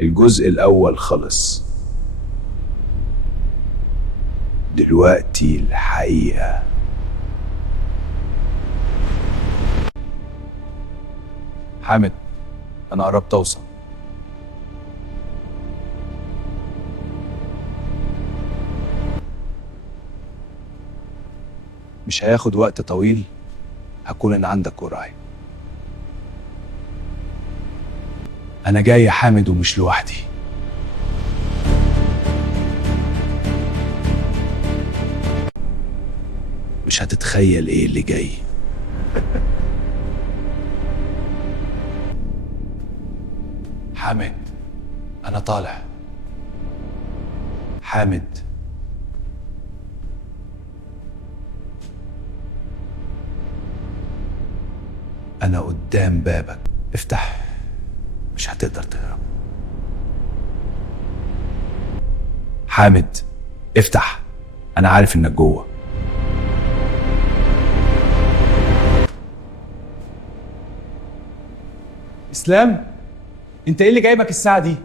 الجزء الأول خلص. دلوقتي الحقيقة. حامد، أنا قربت أوصل. مش هياخد وقت طويل، هكون أنا عندك قريب. أنا جاي يا حامد ومش لوحدي. مش هتتخيل إيه اللي جاي. حامد، أنا طالع. حامد، أنا قدام بابك، افتح. مش هتقدر تهرب. حامد، افتح، أنا عارف إنك جوه. اسلام، انت ايه اللي جايبك الساعة دي؟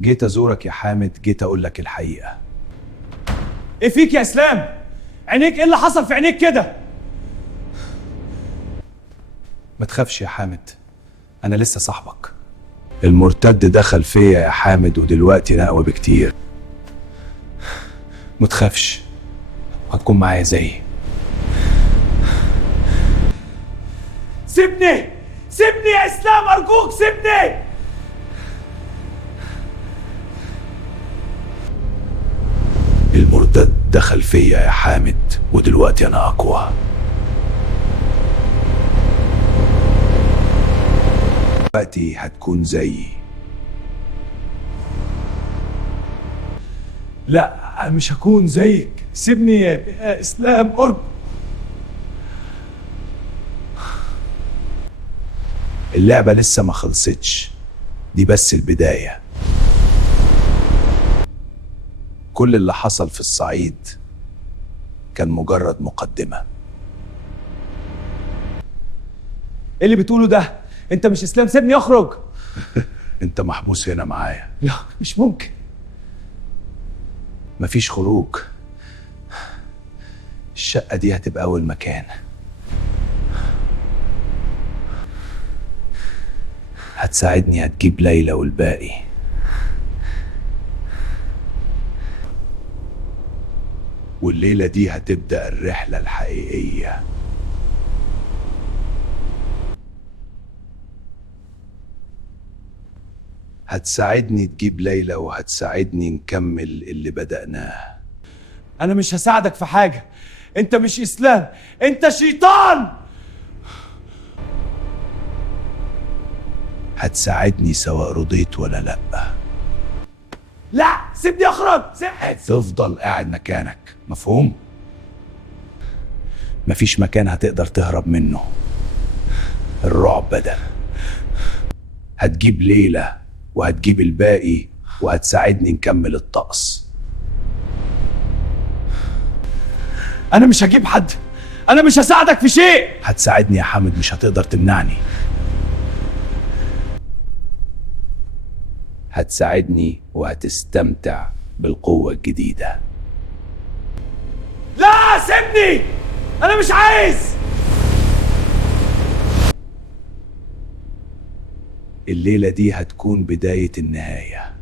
جيت أزورك يا حامد، جيت أقول لك الحقيقة. ايه فيك يا اسلام؟ عينيك ايه اللي حصل في عينيك كده؟ ما تخافش يا حامد، أنا لسه صاحبك. المرتد دخل فيا يا حامد ودلوقتي أنا أقوى بكتير. ما تخافش، هتكون معايا زيي. سيبني سيبني يا اسلام، ارجوك سيبني. المرتد دخل فيا يا حامد ودلوقتي أنا أقوى. دلوقتي هتكون زيي. لا، مش هكون زيك. سيبني يا اسلام، ارجوك. اللعبة لسه ما خلصتش، دي بس البداية. كل اللي حصل في الصعيد كان مجرد مقدمة. ايه اللي بتقوله ده؟ انت مش اسلام، سيبني اخرج. انت محبوس هنا معايا. لا، مش ممكن. مفيش خروج. الشقة دي هتبقى أول مكان. هتساعدني، هتجيب ليلى والباقي. والليلة دي هتبدأ الرحلة الحقيقية. هتساعدني تجيب ليلى وهتساعدني نكمل اللي بدأناه. انا مش هساعدك في حاجة. انت مش اسلام، انت شيطان. هتساعدني سواء رضيت ولا لأ. لا، سيبني اخرج، سيبني. تفضل قاعد مكانك، مفهوم؟ مفيش مكان هتقدر تهرب منه. الرعب بدأ. هتجيب ليلى وهتجيب الباقي وهتساعدني نكمل الطقس. انا مش هجيب حد، انا مش هساعدك في شيء. هتساعدني يا حامد، مش هتقدر تمنعني. هتساعدني وهتستمتع بالقوة الجديدة. لا، سيبني، انا مش عايز. الليلة دي هتكون بداية النهاية.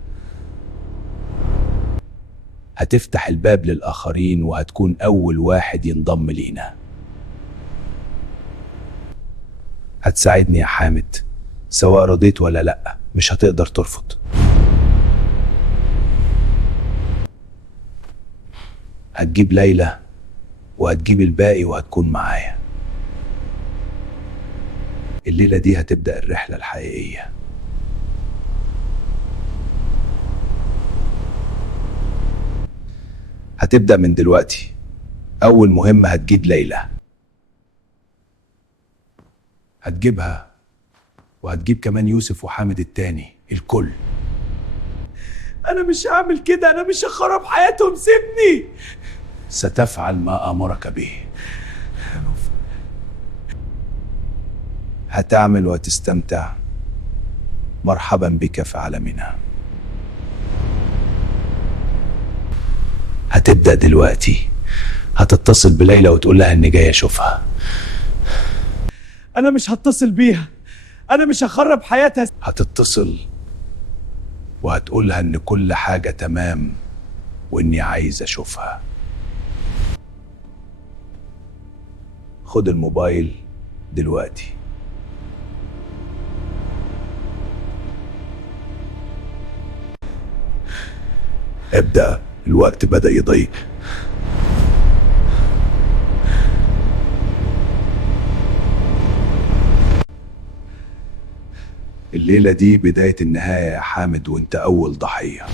هتفتح الباب للآخرين وهتكون أول واحد ينضم لينا. هتساعدني يا حامد سواء رضيت ولا لأ، مش هتقدر ترفض. هتجيب ليلى وهتجيب الباقي وهتكون معايا. الليلة دي هتبدأ الرحلة الحقيقية. هتبدأ من دلوقتي. أول مهمة هتجيب ليلى. هتجيبها وهتجيب كمان يوسف وحامد التاني، الكل. انا مش هعمل كده، انا مش هخرب حياتهم، سيبني. ستفعل ما أمرك به. هتعمل وهتستمتع مرحبا بك في عالمنا. هتبدأ دلوقتي. هتتصل بليلى وتقول لها اني جاي اشوفها. انا مش هتصل بيها، انا مش هخرب حياتها. هتتصل وهتقول لها ان كل حاجة تمام واني عايز اشوفها. خد الموبايل دلوقتي. ابدأ، الوقت بدأ يضيق. الليلة دي بداية النهاية يا حامد، وانت أول ضحية.